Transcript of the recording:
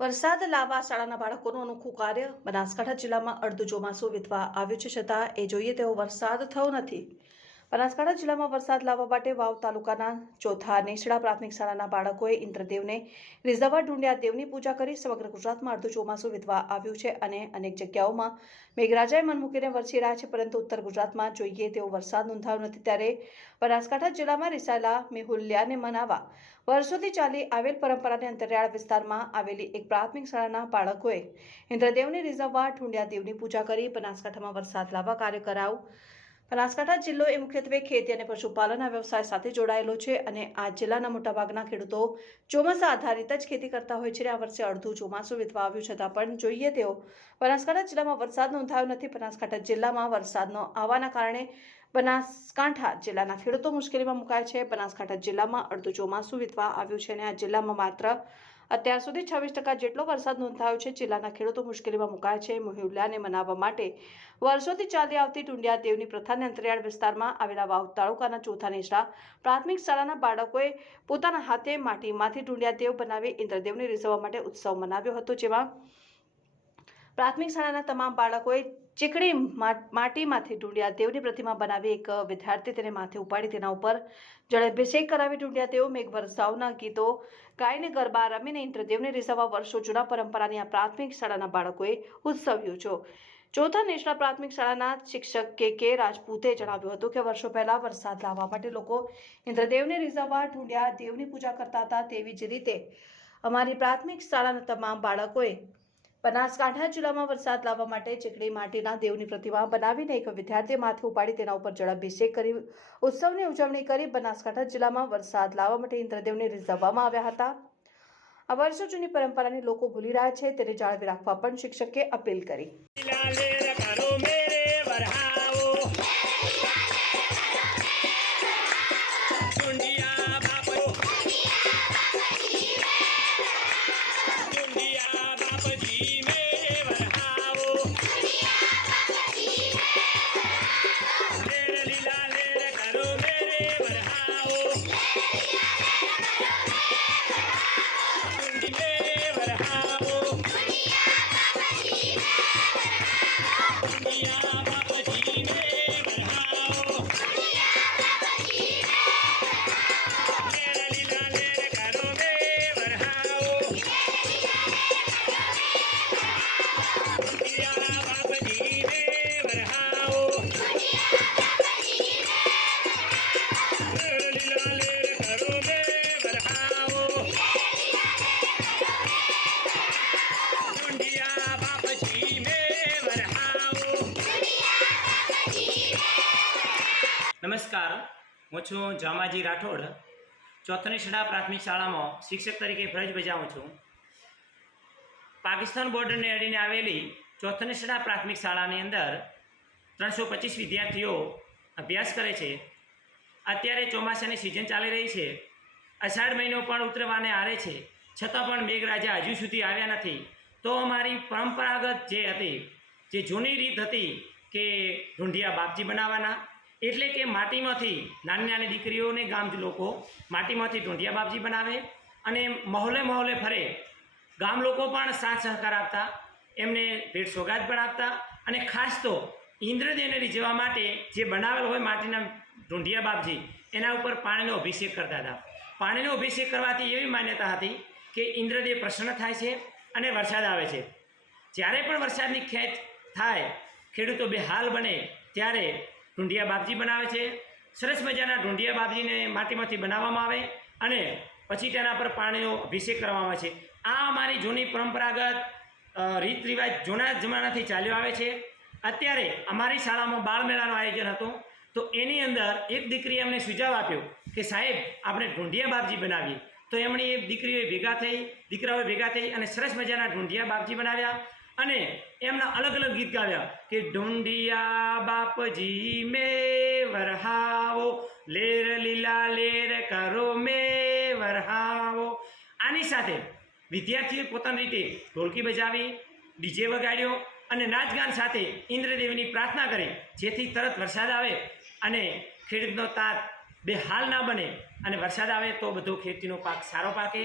વરસાદ લાવવા શાળાના બાળકોનું અનોખું કાર્ય. બનાસકાંઠા જિલ્લામાં અડધું ચોમાસું વીતવા આવ્યું છે છતાં એ જોઈએ તેવો વરસાદ થયો નથી. બનાસકાંઠા જિલ્લામાં વરસાદ લાવવા માટે વાવ તાલુકાના ચોથા નેસડા પ્રાથમિક શાળાના બાળકોએ ઇન્દ્રદેવને રીઝવવા ઢૂંઢ્યા દેવની પૂજા કરી સમગ્ર ગુજરાતમાં અડધું ચોમાસું વીતવા આવ્યું છે અને અનેક જગ્યાઓમાં મેઘરાજાએ મન મૂકીને વરસી રહ્યા છે, પરંતુ ઉત્તર ગુજરાતમાં જોઈએ તેવો વરસાદ નોંધાયો નથી. ત્યારે બનાસકાંઠા જિલ્લામાં રિસાયેલા મેહુલ્યાને મનાવવા વર્ષોથી ચાલી આવેલ પરંપરાને અંતરિયાળ વિસ્તારમાં આવેલી એક પ્રાથમિક શાળાના બાળકોએ ઇન્દ્રદેવને રીઝવવા ઢૂંઢ્યા દેવની પૂજા કરી બનાસકાંઠામાં વરસાદ લાવવા કાર્ય કરાવું બનાસકાંઠા જિલ્લો એ મુખ્યત્વે ખેતી અને પશુપાલનના વ્યવસાય સાથે જોડાયેલો છે અને આ જિલ્લાના મોટાભાગના ખેડૂતો ચોમાસા આધારિત જ ખેતી કરતા હોય છે આ વર્ષે અડધું ચોમાસું વીતવા આવ્યું છતાં પણ જોઈએ તેઓ બનાસકાંઠા જિલ્લામાં વરસાદ નોંધાયો નથી. બનાસકાંઠા જિલ્લામાં વરસાદનો આવવાના કારણે બનાસકાંઠા જિલ્લાના ખેડૂતો મુશ્કેલીમાં મુકાય છે. બનાસકાંઠા જિલ્લામાં અડધું ચોમાસું વીતવા આવ્યું છે અને આ જિલ્લામાં માત્ર અત્યાર સુધી છવ્વીસ ટકા જેટલો વરસાદ નોંધાયો છે, જિલ્લાના ખેડૂતો મુશ્કેલીમાં મુકાય છે. મોહિલ્લાને મનાવવા માટે વર્ષોથી ચાલી આવતી ટુંડિયા દેવની પ્રથાને અંતરિયાળ વિસ્તારમાં આવેલા વાવ તાલુકાના ચોથા નેસડા પ્રાથમિક શાળાના બાળકોએ પોતાના હાથે માટીમાંથી ટુંડિયા દેવ બનાવી ઇન્દ્રદેવને રીઝવવા માટે ઉત્સવ મનાવ્યો હતો. જેમાં પ્રાથમિક શાળાના તમામ બાળકોએ ચીકણી માટીમાંથી ઢૂંઢિયા દેવની પ્રતિમા બનાવી એક વિદ્યાર્થી તેને માથે ઉપાડી તેના ઉપર જળાભિષેક કરાવી ઢૂંઢિયા તેઓ મેઘ વરસાવના ગીતો ગાયને ગરબા રમીને ઇન્દ્રદેવને રીઝવવા વર્ષો જૂના પરંપરાની આ પ્રાથમિક શાળાના બાળકોએ ઉત્સવ યોજ્યો ચોથા નેશનલ પ્રાથમિક શાળાના શિક્ષક કે કે રાજપૂતે જણાવ્યું હતું કે વર્ષો પહેલા વરસાદ લાવવા માટે લોકો ઇન્દ્રદેવને રીઝવવા ઢૂંઢિયા, દેવની પૂજા કરતા હતા તેવી જ રીતે અમારી પ્રાથમિક શાળાના તમામ બાળકોએ બનાસકાંઠા જિલ્લામાં વરસાદ લાવવા માટે ચીકણી માટીના દેવની પ્રતિમા બનાવીને એક વિદ્યાર્થીએ માથે ઉપાડી તેના ઉપર જળાભિષેક કરી, ઉત્સવની ઉજવણી કરી બનાસકાંઠા જિલ્લામાં વરસાદ લાવવા માટે ઇન્દ્રદેવને રીઝવવામાં આવ્યા હતા. આ વર્ષો જૂની પરંપરાને લોકો ભૂલી રહ્યા છે, તેને જાળવી રાખવા પણ શિક્ષકે અપીલ કરી. કરો નમસ્કાર. હું છું જામાજી રાઠોડ. ચોથની શડા પ્રાથમિક શાળામાં શિક્ષક તરીકે ફરજ બજાવું છું. પાકિસ્તાન બોર્ડરને અડીને આવેલી ચોથની પ્રાથમિક શાળાની અંદર ત્રણસો પચીસ વિદ્યાર્થીઓ અભ્યાસ કરે છે. અત્યારે ચોમાસાની સિઝન ચાલી રહી છે. અષાઢ મહિનો પણ ઉતરવાને આરે છે. છતાં પણ મેઘરાજા હજુ સુધી આવ્યા નથી. તો અમારી પરંપરાગત જે હતી, જે જૂની રીત હતી કે ઢૂંઢિયા બાપજી બનાવવાના, એટલે કે માટીમાંથી નાની નાની દીકરીઓને ગામ લોકો માટીમાંથી ઢૂંઢિયા બાપજી બનાવે અને મહોલે મહોલે ફરે ગામ લોકો પણ સાથ સહકાર આપતા, એમને ભેટ સોગાદ પણ આપતા અને ખાસ તો ઇન્દ્રદેવને રીઝવવા માટે જે બનાવેલ હોય માટીના ઢૂંઢિયા બાપજી, એના ઉપર પાણીનો અભિષેક કરતા હતા. પાણીનો અભિષેક કરવાથી એવી માન્યતા હતી કે ઇન્દ્રદેવ પ્રસન્ન થાય છે અને વરસાદ આવે છે. જ્યારે પણ વરસાદની ખેંચ થાય, ખેડૂતો બેહાલ બને ત્યારે ઢૂંઢિયા બાપજી બનાવે છે. સરસ મજાના ઢૂંઢિયા બાપજીને માટીમાંથી બનાવવામાં આવે અને પછી તેના પર પાણીનો અભિષેક કરવામાં આવે છે. આ અમારી જૂની પરંપરાગત રીત રિવાજ જૂના જમાનાથી ચાલ્યો આવે છે. અત્યારે અમારી શાળામાં બાળમેળાનું આયોજન હતું. તો એની અંદર એક દીકરીએ અમને સુઝાવ આપ્યો કે, સાહેબ, આપણે ઢૂંઢિયા બાપજી બનાવીએ. તો એમણે એ દીકરીઓએ ભેગા થઈ દીકરાઓએ ભેગા થઈ અને સરસ મજાના ઢૂંઢિયા બાપજી બનાવ્યા અને એમના અલગ અલગ ગીત ગાવ્યા કે ઢૂંઢિયા બાપજી મે વરહાવો, લેર લીલા લેર કરો મે વરહાવો. આની સાથે વિદ્યાર્થીઓએ પોતાની રીતે ઢોલકી બજાવી, ડીજે વગાડ્યો અને નાચગાન સાથે ઇન્દ્રદેવીની પ્રાર્થના કરી, જેથી તરત વરસાદ આવે અને ખેડૂતનો તાત બે હાલ ના બને. અને વરસાદ આવે તો બધો ખેતીનો પાક સારો પાકે.